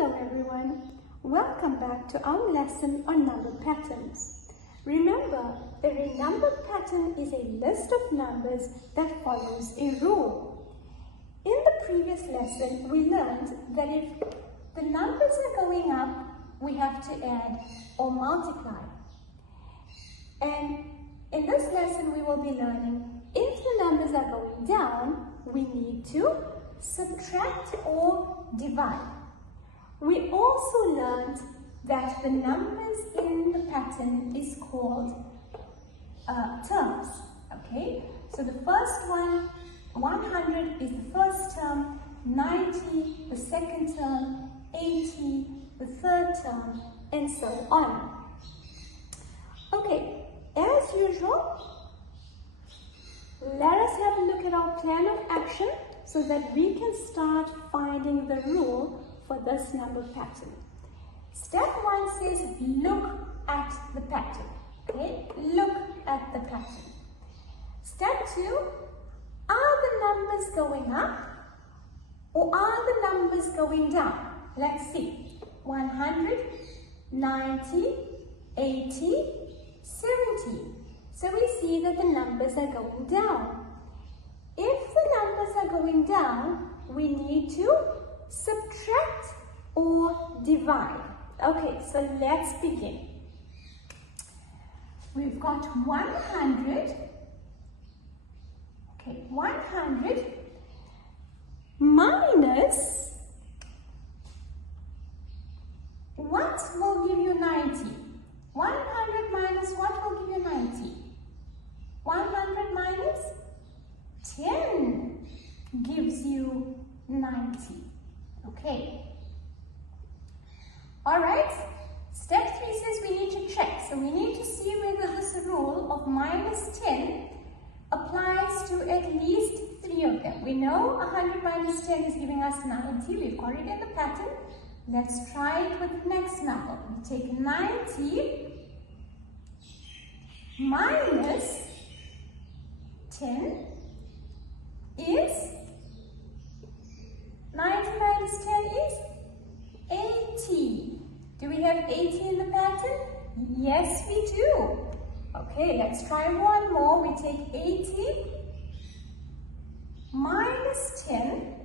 Hello everyone, welcome back to our lesson on number patterns. Remember, every number pattern is a list of numbers that follows a rule. In the previous lesson, we learned that if the numbers are going up, we have to add or multiply. And in this lesson, we will be learning if the numbers are going down, we need to subtract or divide. We also learned that the numbers in the pattern is called terms, okay? So the first one, 100 is the first term, 90 the second term, 80 the third term, and so on. Okay, as usual, let us have a look at our plan of action so that we can start finding the rule for this number pattern. Step 1 says look at the pattern. Okay, look at the pattern. Step 2, are the numbers going up or are the numbers going down? Let's see. 100, 90, 80, 70. So we see that the numbers are going down. If the numbers are going down, we need to subtract or divide. Okay, so let's begin. We've got 100. Okay, 100 minus, what will give you 90? 100 minus what will give you 90? 100 minus 10 gives you 90. Okay. Alright. Step 3 says we need to check. So we need to see whether this rule of minus 10 applies to at least 3 of them. We know 100 minus 10 is giving us 90. We've got it in the pattern. Let's try it with the next number. We take 90 minus 10 is 90 minus 10 is 80. Do we have 80 in the pattern? Yes, we do. Okay, let's try one more. We take 80 minus 10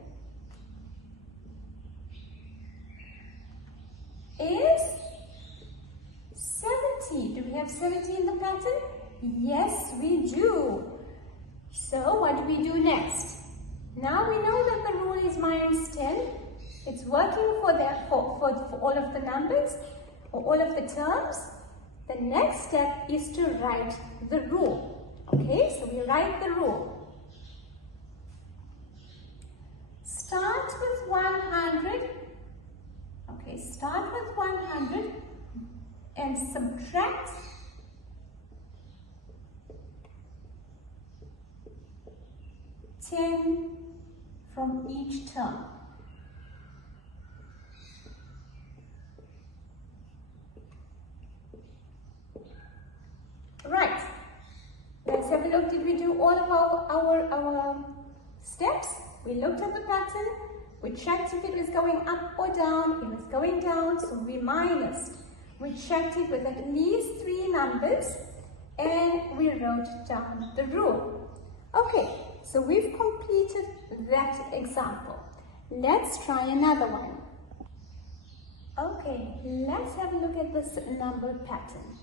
is 70. Do we have 70 in the pattern? Yes, we do. So what do we do next? Now we know that the rule is minus 10. It's working for all of the numbers or all of the terms. The next step is to write the rule. Okay, so we write the rule. Start with 100. Okay, start with 100 and subtract 10 from each term. Right. Let's have a look. Did we do all of our steps? We looked at the pattern. We checked if it was going up or down. It was going down, so we minused. We checked it with at least 3 numbers and we wrote down the rule. Okay, so we've completed that example. Let's try another one. Okay, let's have a look at this number pattern.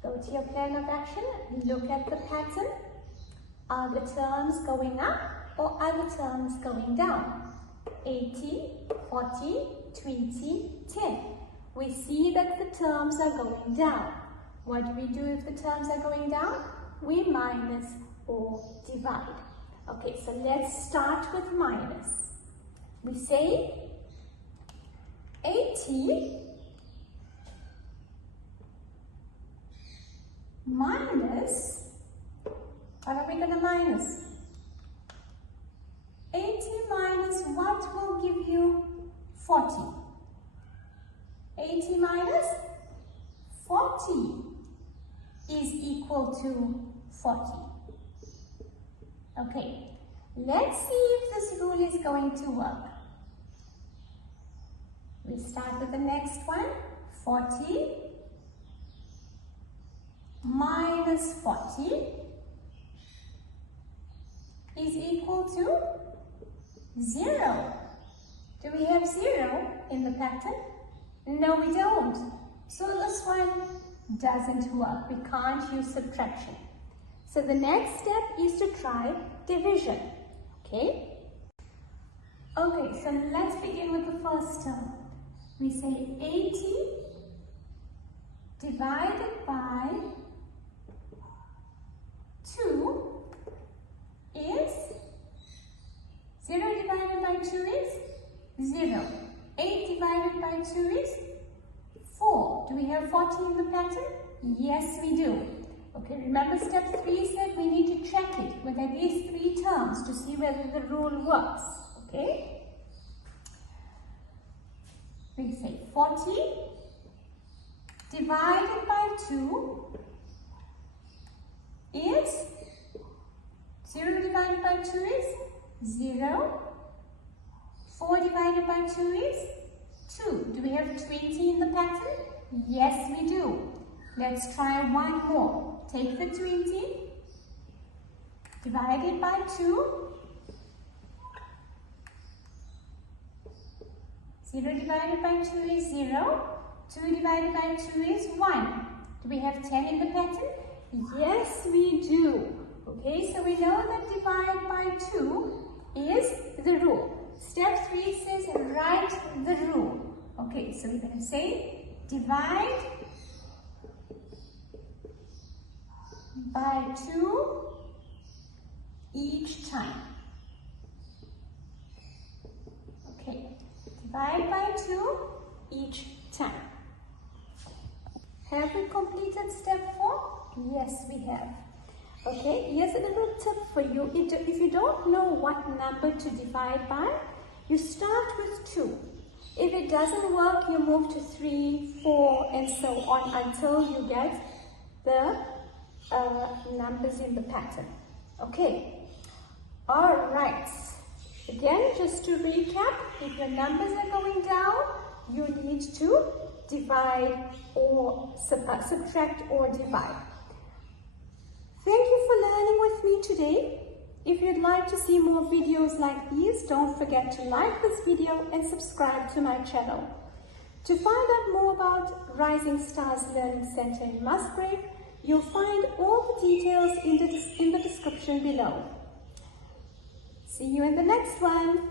Go to your plan of action, look at the pattern. Are the terms going up or are the terms going down? 80, 40, 20, 10. We see that the terms are going down. What do we do if the terms are going down? We minus or divide. Okay, so let's start with minus. We say 80 minus, what are we going to minus? 80 minus what will give you 40? 80 minus 40 is equal to 40. Okay, let's see if this rule is going to work. We start with the next one. 40 minus 40 is equal to 0. Do we have 0 in the pattern? No, we don't. So this one doesn't work. We can't use subtraction. So the next step is to try division. Okay? Okay, so let's begin with the first term. We say 80 divided by 2 is 0 divided by 2 is 0. 8 divided by 2 is 4. Do we have 40 in the pattern? Yes, we do. Okay, remember step 3 said we need to check it with at least 3 terms to see whether the rule works. Okay? We say 40 divided by 2 is 0 divided by 2 is 0. 4 divided by 2 is 2. Do we have 20 in the pattern? Yes, we do. Let's try one more. Take the 20 divided by 2. 0 divided by 2 is 0. 2 divided by 2 is 1. Do we have 10 in the pattern? Yes, we do. Okay, so we know that divide by 2 is the rule. Step 3 says write the rule. Okay, so we're going to say divide by 2 each time. Okay, divide by 2 each time. Have we completed step 4? Yes, we have. Okay, here's a little tip for you. If you don't know what number to divide by, you start with 2. If it doesn't work, you move to 3, 4, and so on until you get the numbers in the pattern. Okay. All right. Again, just to recap, if your numbers are going down, you need to divide or subtract or divide. Thank you for learning with me today. If you'd like to see more videos like these, don't forget to like this video and subscribe to my channel. To find out more about Rising Stars Learning Center in Musgrave, you'll find all the details in the description below. See you in the next one.